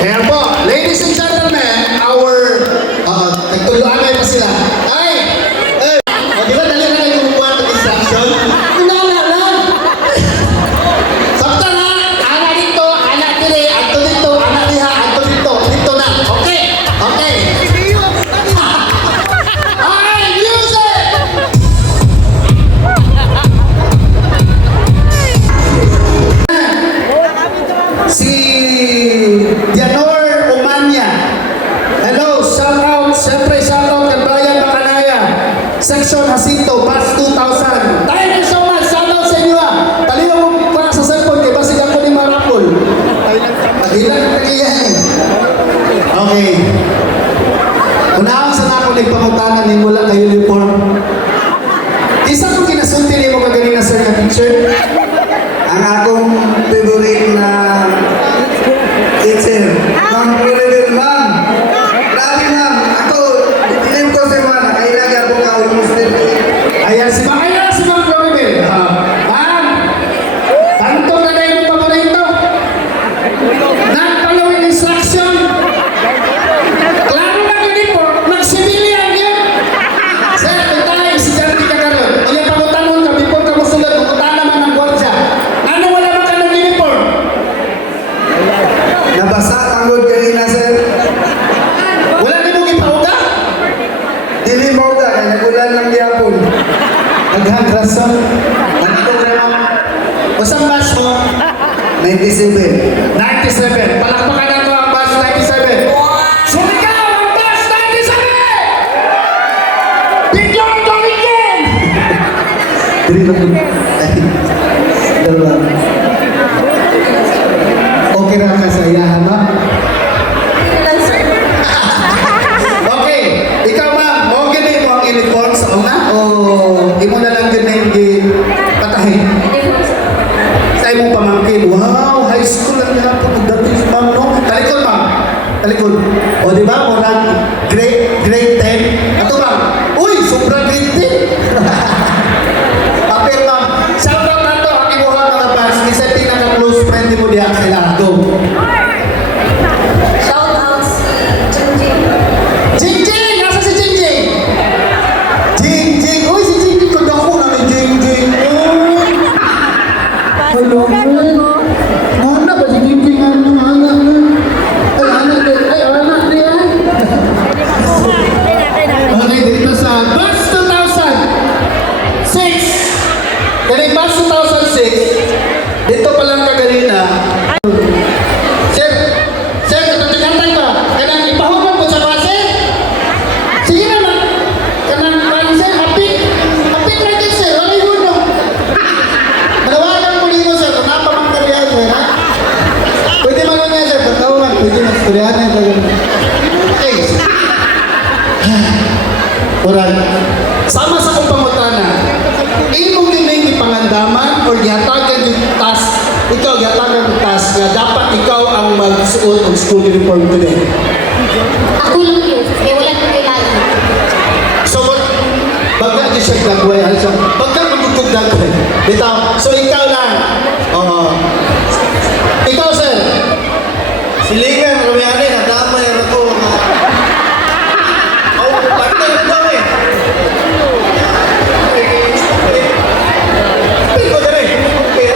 Kaya po, ladies and gentlemen, our, nagtuluan pa sila. Ay! Di ba dali na yung buwan ng instruction? Wala lang. Sakta na, anak dito, anak dito, ato dito, anak diha, ato dito, dito na. Okay? Okay. Ay, music! Si Dianor Umanya. Hello, shout out. Siyempre, shout out kay Brian Bacanaya. Section Jacinto, Batch 2000. Thank you so much. Shout out sa inyo ah. Taliwa mo pa sa cellphone kay basig ako ni Marapol. Pagilan na kagiyan eh. Okay. Unahang sa ako nagpangutanan ni wala kayo uniform. Isa kong kinasunti ni mo kaganina sir ka teacher. Ang akong favorite na teacher, Ma'am President Ma'am. Grabe ma'am, ako, itim ko si Ma'am, nakailag ako ka almost 30. Ayan, si Ma'am Promibel. Ma'am, tanto na na yung paborito. Non-following instruction. Klaro lang yun po, mag-civilian yun. Sir, kung tayo, si Jardy ka karoon. Iyan pamutanong ka, before ka musulat, pupunta naman ng gwardya. Ano wala ba ka ng uniform? Nabasa tangod kanina sir. Wala ni mo gipauga? Dili mo ka, kaya nagulan lang yapon. Aghang rason. Ano ko naman? Usang batch mo? 97. 97. Palakpakan na ito ang batch 97. Sumikaw ang batch 97! Bigyan ito weekend! Dili na po. Dalawa. Okay na ka sa iyahan ba? Okay. Ikaw ma'am, mo gini mo ang uniform sa una? O imo na lang gini patahin? Sa imong pamangkin, wow, high school lang nila po nagdating si ma'am, no? Talikod, ma'am. Talikod. O, di ba? Murang grade 10. Ato, ma'am. Uy, sobrang grade 10. Apel, ma'am. Shout out na to, ang imuha mga bars. Isa pinaka-close friend mo diya sa Lardo. Shout out si Jingjing. Jingjing! Nasa si Jingjing? Jingjing! Uy, si Jingjing. Kung ako na ni Jingjing. Hello, mana ba si Jingjing ang mga anak mo? Ay, anak din. Ay, anak din. Okay, dito sa Batch 2006. Kaya Batch 2006, dito pa lang kagalina. Sir, natagantay ka. Kailangan ipahuman mo sa klase? Sige naman. Kailangan, sir, hapit na din, sir. Wala yung guno. Manawagan mo din mo, sir. Kung napamangkalihan, sir, ha? Pwede man niya, sir. Pagkaungan, pwede na istoryahan niya. Okay. Alright. Sama sa kong pangutana, imong din pangandaman or yatagan yung task, ikaw yatagan yung task na dapat ikaw ang magsuot ng school uniform today. Ako lang yun. Kaya wala kong kailangan. So, baga di siya gagawin. Baga magkukog gagawin. Bitaw. So, ikaw lang. Oo. Ikaw, sir. Silingan, kamiyari, nadamay ako. Ako, partner na kami. Pili ko na rin. Okay.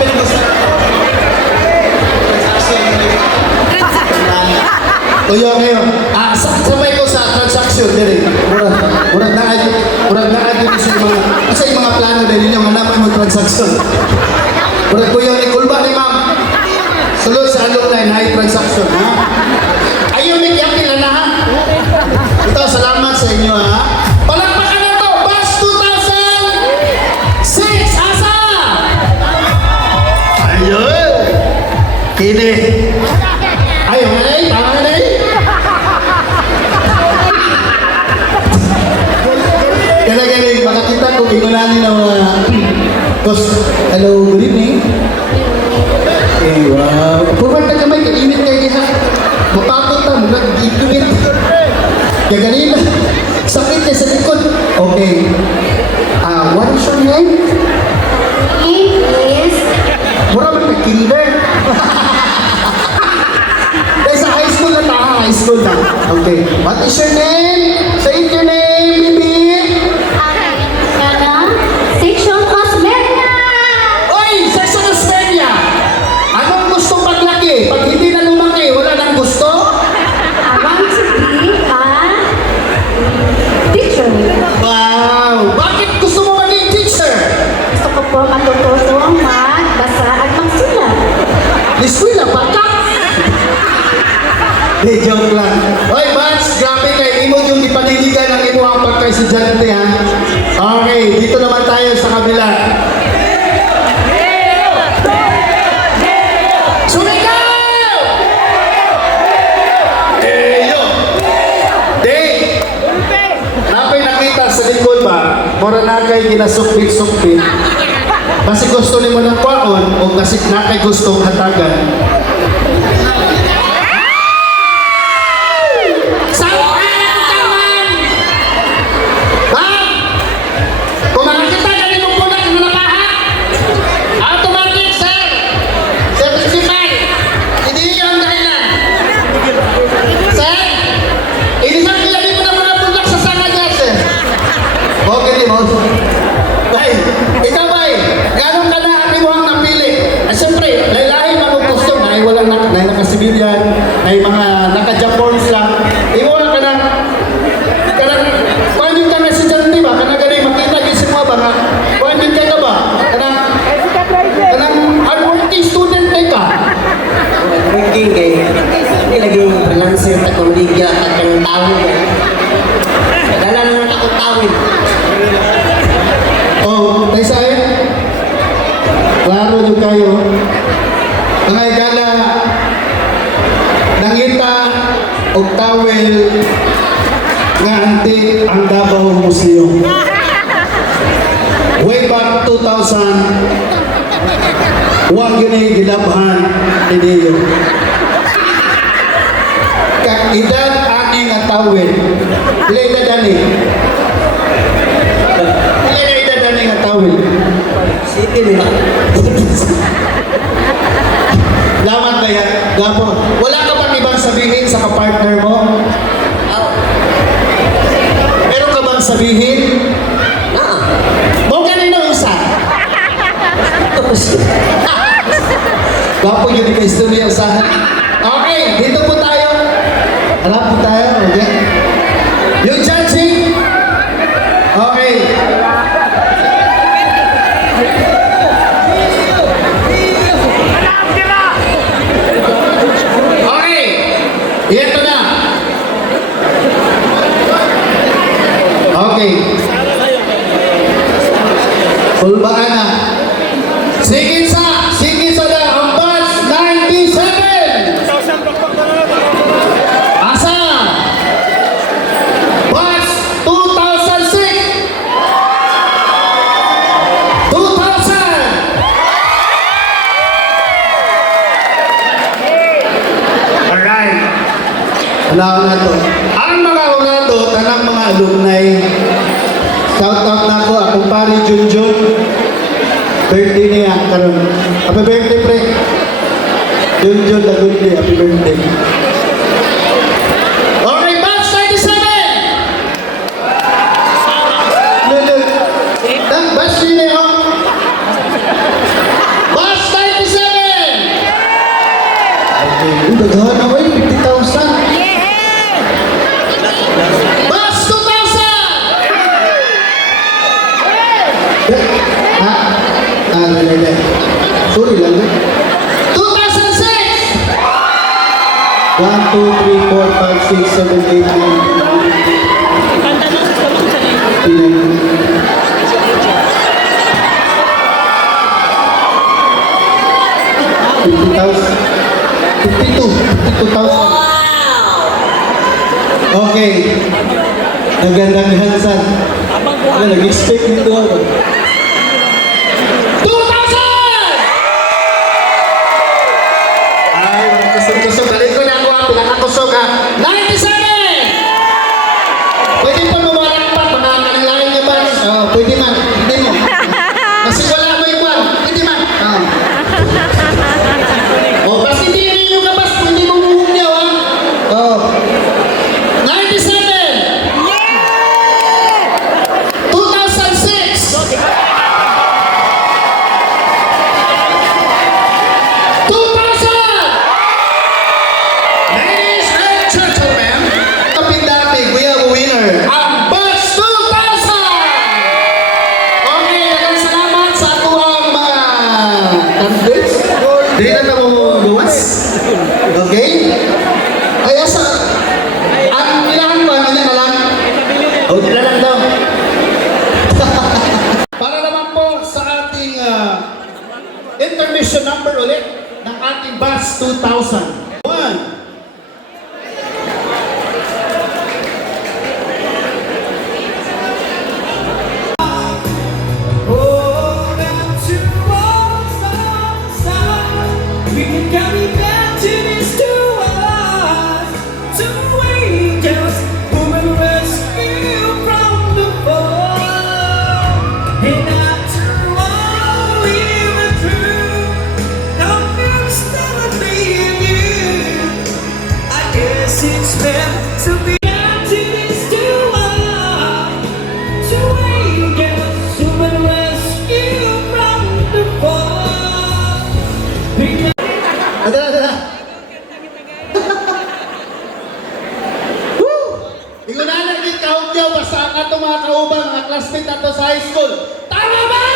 Pili ko sa... Uyo ngayon. Sabay ko sa transaction dili. Murag na adyo sa mga sa mga plano dili niyo manaman mo transaction. Murag ko yung ikulba ni ma'am. Sulod sa alumni na transaction ha. Ayun ni yang kilala ha. Ito salamat sa inyo ha. Palakpakan na to. Batch 2006 asa. Ayun. Kini. Ayaw na eh, tama na eh. Kaya galing, makakita ko, ginulanin ng mga hello, good evening. Okay, wow. Purwag na kamay, kainit kayo diha. Mapakot na, mag-igumit. Kaya ganina, sakit niya sa likod. Okay. What is your name? Name is Mura man killer. school na. Okay. What is your name? Say your name, baby. Section Osmeria! Oy, Section Australia! Anong gustong paglaki? Pag hindi na lumaki, wala nang gusto? I want to be a teacher. Wow! Bakit gusto mo maging teacher? Gusto ko po matututong magbasa at magsulat. Eskwela, bata? Hey, joke lang. Oy, Mats, grabe kay imo yung ipaniligan ng imo ang pagka-estudyante, ha? Okay, dito naman tayo sa kabila. Sumigaw! Eyo! Day! Napay nakita sa likod ba? Mora na kay ginasukpit-sukpit. Kasi gusto ni mo ng kwaon o kasi na kay gustong hatagan. Bay, ikaw bay, gano'n ka na ate mo ang napili? Siyempre, lahi-lahi magugusto na ay walang nakasibilyan, ay mga naka-Japons lang. Iwala ka na, paano ka na si Janti ba? Kana gani makita gising mo ba nga? Paano ka ba? Kanang hardworking student ka? Working kay hindi lagi yung freelancer at kumaligya at ang tawid. Dala naman ako tawid. Oh, tayo sa'yo? Klaro nyo kayo. Mga igala, nangita o tawel nga antik ang Davao Museum. Way back 2000, huwag yun ay gilabhan ni Dio. Edad aning nga tawel. Ila edad ani? Ila edad ani nga tawel? Sige nila. Laman ba yan? Gapo. Wala ka bang ibang sabihin sa kapartner mo? Meron ka bang sabihin? Mo kanino isa? Tapos Gapo yun ka istorya usahan. Okay, dito po tayo. Harap po tayo, okay? Yung judging. Okay. Okay. Ito na. Okay. Kulbaan na. Sige sa na ang bus 97. Asa? Bus 2006. 2000. Alright. Alaw na to. Ang mga unado, tanang mga alumni. Shout out na ako, akong pari Junjun. Birthday niya, karon. Happy birthday, pre. Junjun, the good day. Happy birthday. Okay, batch 97! Lulul. Batch din eh, oh. Batch 97! Okay, daghan na, wey. 50,000. Batch 2000! Ha? Lala. Sorry lang, eh. 2006! 1, 2, 3, 4, 5, 6, 7, 8, 9, 52,000. Okay. Nagandang hansan. Nag-expect nito ako. 2,000! Ay, kusog-kusog. Balik ko na ako ang pinakakusog ha. 97! Pwede pa mawalan pa. Mga kanalain niya ba? Oo, pwede man. Hindi mo. Kasi wala mo yung one. Pwede man. O, kasi hindi rin yung kabas. Pwede mo muhong niya ha. Oo. Okay? Ay, asa? Ang kailangan ko, ano na lang? O, na lang daw. Para naman po sa ating intermission number ulit ng ating batch 2000. 1. It's meant to be emptiness to us, to wake us, to rescue from the fall. Adala. Woo! Ikaw na lang din kaugyaw basta ang ato mga kaubang, mga classmate ato sa high school. Tama ba?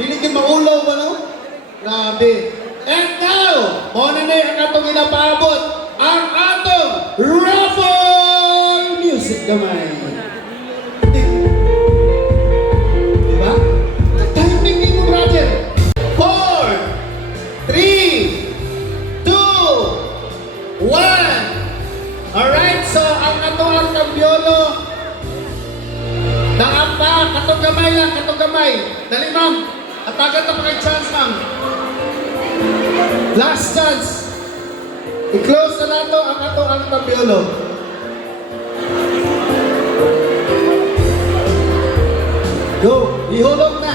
Dili kayo maulaw ba no? Grabe. And now, muna na ang atong inapaabot, ang atong raffle music gamay. Diba? Timing din mo, brother. 4, 3, 2, 1. Alright, so ang atong kambyolo, nakapa, katong gamay lang, katong gamay. Dali, ma'am. At agad na pa kay chance, ma'am. Last chance. I-close na nato ang atong ang kambyolo. Go. Ihulog na.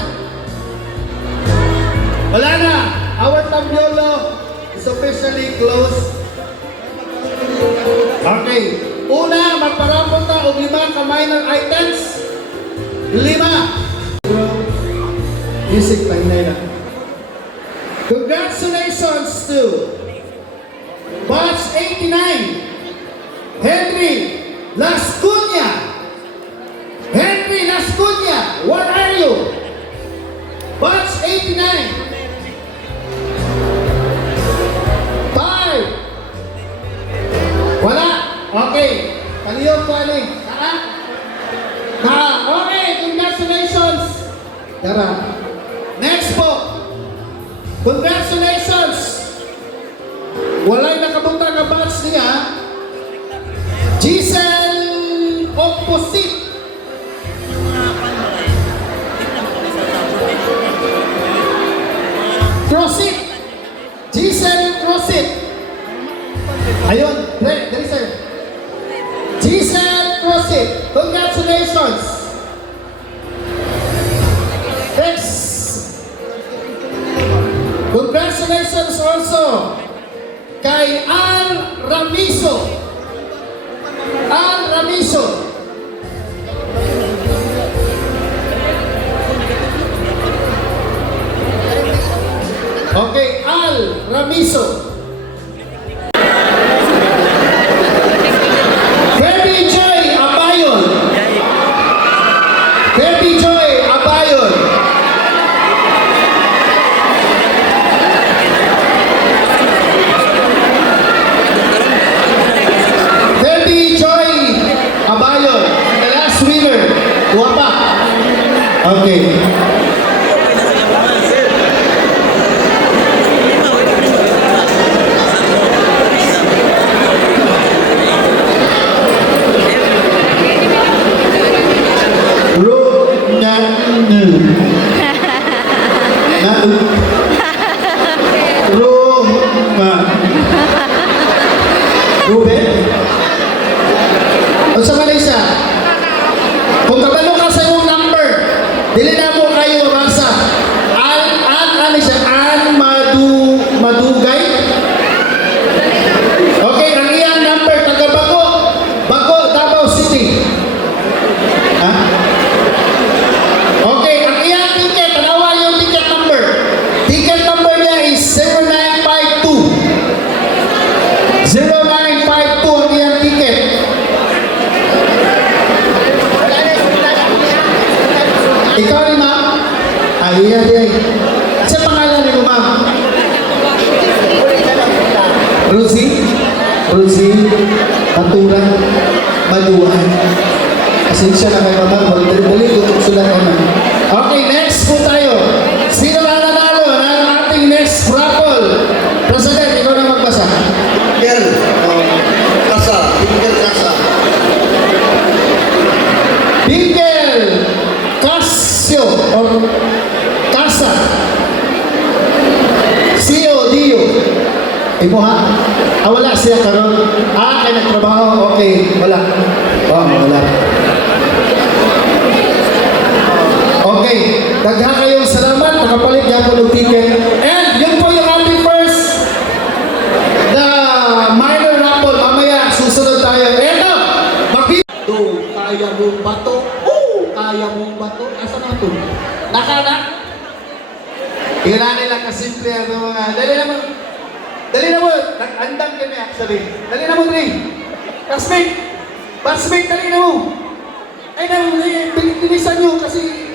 Wala na. Our kambyolo is officially closed. Okay. Una, magparapot na og 5 ka minor items. 5. Music pa na. Congratulations to Batch 89, Henry Lascuña. Henry Lascuña, where are you? Batch 89. 5. Wala. Okay. Kaliyong ko aling. Okay. Congratulations. Tara. Next po. Congratulations. Walay nakabunta nga batch niya. Giselle Opposite. Crossit. Giselle Crossit. Ayun, there sir. Giselle Crossit. Congratulations. Next. Congratulations also kay Al Ramizo. Al Ramizo. Okay, Al Ramizo. Kirby Joy Abayon. Kirby Joy Abayon. Abayon, the last winner, Wapa. Okay. Ruben? O sa Malaysia, kung kabalo ka sa iyong number, dili na mo kayo rasa. Ano siya? Madugay? Okay, ang iyang number, taga Baco, Davao City. Ha? Okay, ang iyang ticket, tanawa yung ticket number. Ticket number niya is 0952. 0952 ang iyang ticket. Ikaw rin, ma'am? Ay. Sa pangalan niyo, ma'am? Rosie, Paturan, Maluan. Pasensya na kayo mama, dali ko sulat naman. Okay, next po tayo. Sino ang nanalo ng ating next raffle? President, ikaw na magbasa. Miguel, Casa, Miguel Casa. Miguel Casio or Casa. Dio. Imo ha? Wala siya karon. Kay nagtrabaho. Okay, wala. Wala. Okay, daghan kayong salamat. Nakapalit niya po ng ticket. And yun po yung ating first the minor raffle. Mamaya, susunod tayo. Eto! Kaya mong bato. Kaya mong bato. Asa na ito? Nakanak? Tingnan nila kasimple ang mga... Dali naman! Nag-andang kami actually. Dali naman rin! Classmate! Batchmate, dali naman! Ay bilisan nyo kasi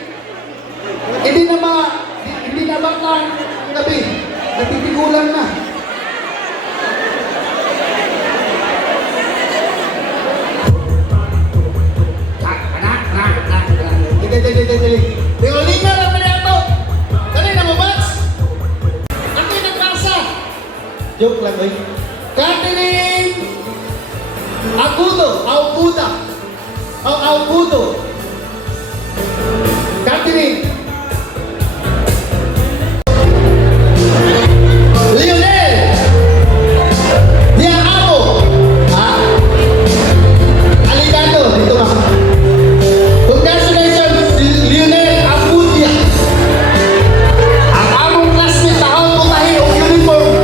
hindi na bata ang gabi. Natitigulan na. Dali. Tingnan lang pala ito! Dali naman, Bats! Ako yung nagkasa! Joke lang, boy. Catherine Augudo. Catherine. Lionel. Diaramo. Alicano. Dito ba? Congratulations, Lionel Abudia. Ang among classmate na ako tahi o uniform.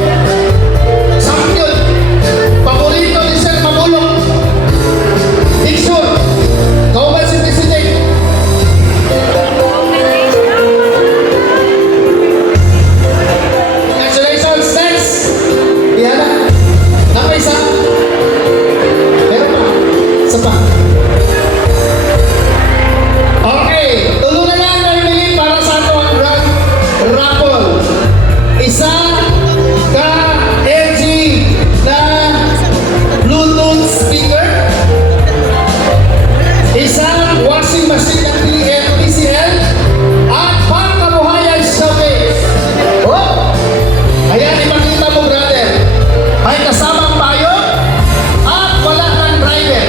Champion. Paborito ni Sir Mamulong. Dixon. Kauban si President. Congratulations, next. Diana. Napay isa. Meron pa. Isa pa. Okay. Tulo na lang na ibili para sa ato ang raffle. Isa ka LG na Bluetooth speaker. Isang washing machine ng TCL at pangkabuhayan showcase. Ayan, ipakita mo, brother. May kasamang payo at wala ng driver.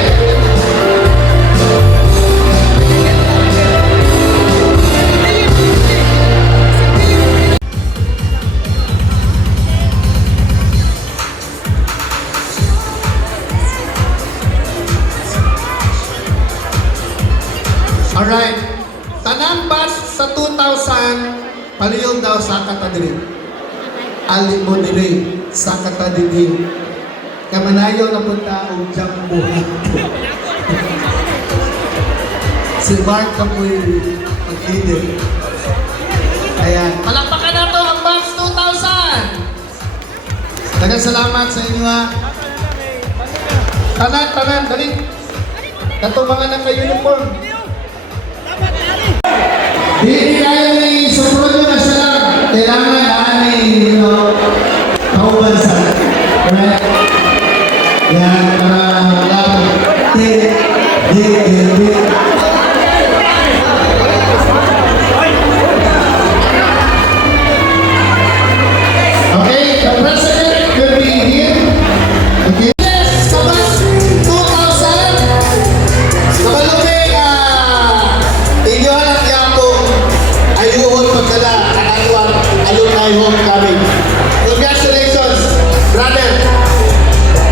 Alright. Tanang batch sa 2,000, paliyong daw sa katadirin. Alim mo diri sa katadirin. Kamanayaw na punta o jambo. Si Mark Kapoy mag-leader. Ayan. Palakpakan na to ang batch 2,000. Dagang salamat sa inyo ha. Tanan, dali. Kato mga naka-uniform. Hindi kaya may sumunod na siya lang. Kailangan ay kauban sa. Right? Yan, para lang. Okay, the president will be here. Okay. Yes, sabas 2,000. Kabaluming, inyohan at yapong ayuhon pagkala ang atwang alumni homecoming. Congratulations, brother.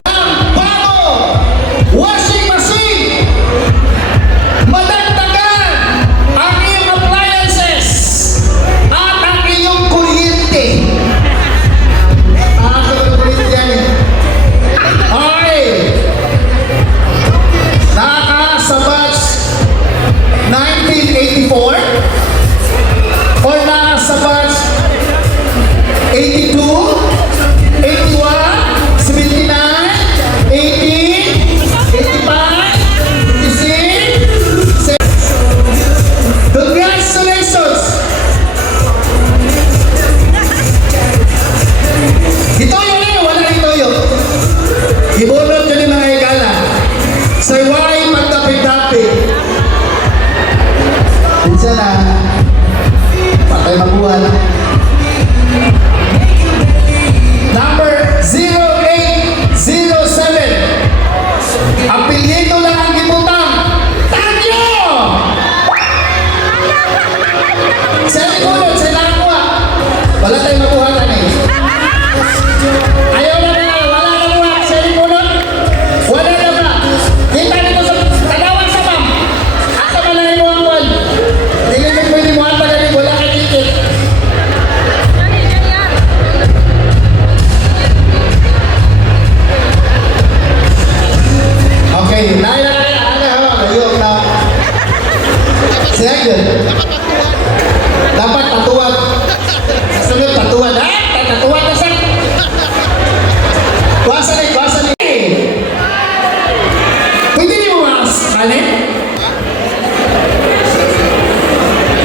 Ang bago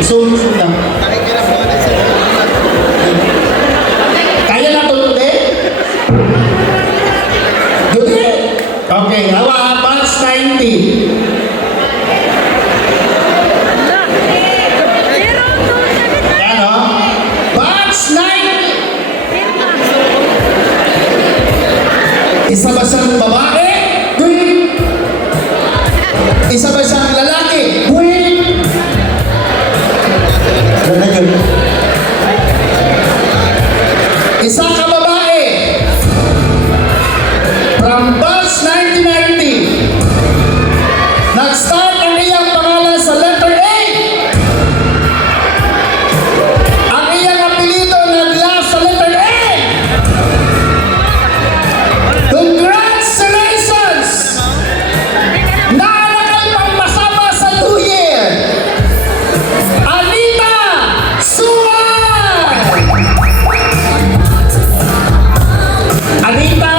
Zoom lang. Kaya na to today? Today? Okay, hawa, batch 90. Yan o. Batch 90. Isa ba siyang babae? Wait. Isa ba siyang lalaki? Wait. Ano yun? Isa ka babae. From batch 1990. Nag-start ang iyang pangalan sa letter A. Ang iyang apelido nag-last sa letter A. Congratulations! Naalakay pang masama sa New Year. Anita Suwan! Anita!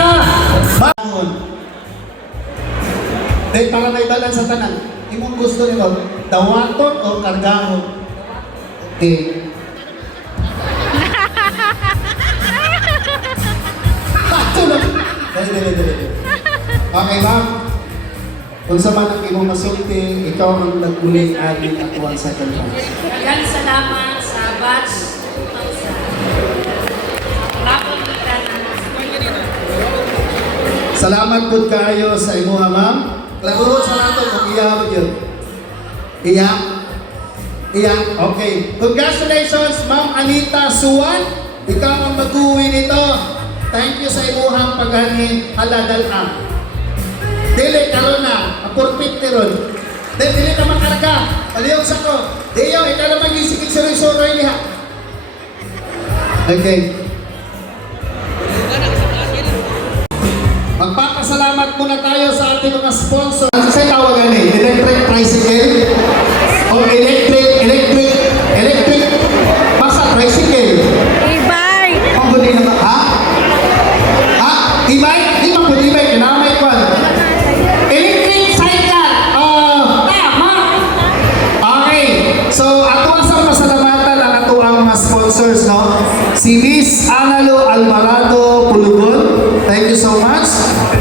Mahon. Dahil para may balance sa tanan, imong gusto nimo, dawaton o kargahon? Okay. Tulog. Dali. Okay, ma'am. Kung sa man ang imong masulti, ikaw ang nag-uling amin at one second batch. Maraming salamat sa batch 2000. Tapos kita na. Salamat po kayo sa imuha, ma'am. Laburot sa nato kung iyaw yun. Iya? Okay. Congratulations, Ma'am Anita Suwan. Ikaw ang mag-uwi nito. Thank you sa imuhang paghani haladal Dili karon na, apurpit ni ron. Dili ka makarga. Aliyong sa ko. Diyo, ikaw naman gisigit sa resoroy niya. Okay. Magpapasalamat muna tayo sa ating mga sponsor. Ano sa'yo tawagan eh? Electric tricycle? O electric? Basta tricycle? E-bike! Ang guli naman, ha? E-bike? Di ba po e-bike? Kinamay ko. Electric cycle! Tama! Okay. So, ato ang pasalamatan ang ato ang mga sponsors, no? Si Miss Analo Alvarado Pulugon. Thank you so much.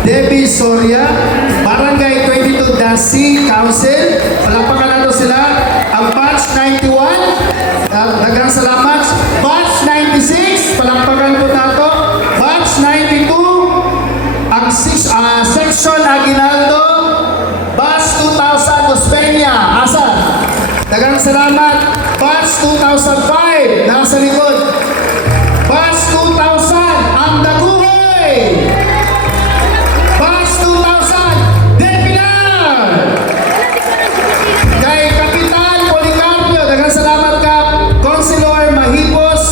Debbie Soria, Barangay 22 Dasi Council. Palakpakan nato sila. Ang batch 91, daghang salamat. Batch 96, palakpakan po nato. Batch 92, ang section Aguinaldo. Batch 2000 Ospeña, Asa. Daghang salamat. Batch 2005, nasa likod. Batch 2000, ang Daguhoy. Batch 2000, Depilar. Kay Kapitan Policarpio, daghang salamat ka. Consilor Mahipos,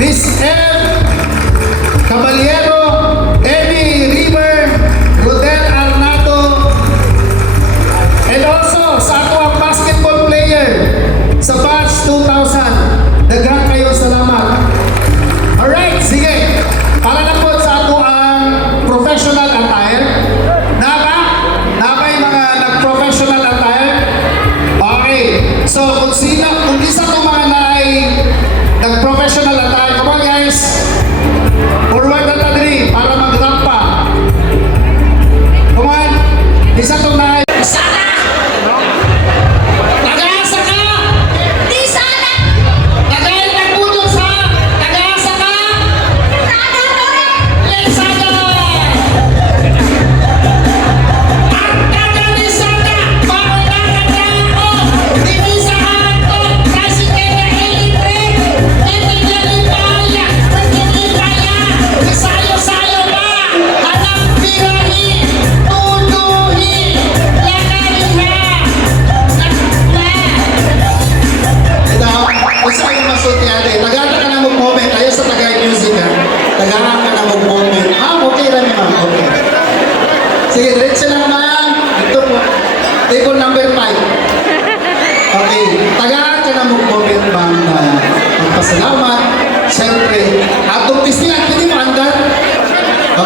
Miss M. Caballero, Eddie River, Rodel Arnato, and also sa ato ang basketball player sa batch 2000. Daghang kayo salamat. Alright, sige. Para na po sa ato ang professional attire. Naba yung mga nag-professional attire? Okay. So, kung isa itong mga nag-professional attire, come on guys. Forward na tadri para mag-rampa. Come on. Isa itong Nag-aasa ka! Di sana! Nagayal nagpunod sa nag-aasa ka! Sana ko rin! Lesada! Ang taga-Lesada! Paunahan na ako! Dinisahan ko! Tricycle na electric! Nagigilipaya! Nagigilipaya! Sayo-sayo ba? Hanap birahin! Tuduhin! Lakarin na! Kung sa'yo masulti ate, tagata ka na mag-moment. Ayaw sa Tagay Music ha. Tagata ka na mag-moment. Okay lang ma'am. Okay. Sige, diretso lang ma'am. Ito po. Table number 5. Okay. Tagata ka na mag-moment ma'am. Magpasalamat. Siyempre. Atong pisnyan, hindi mo andar.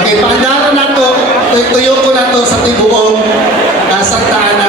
Okay, paandaran na to. Tuyo ko na to sa tibuong Santa Ana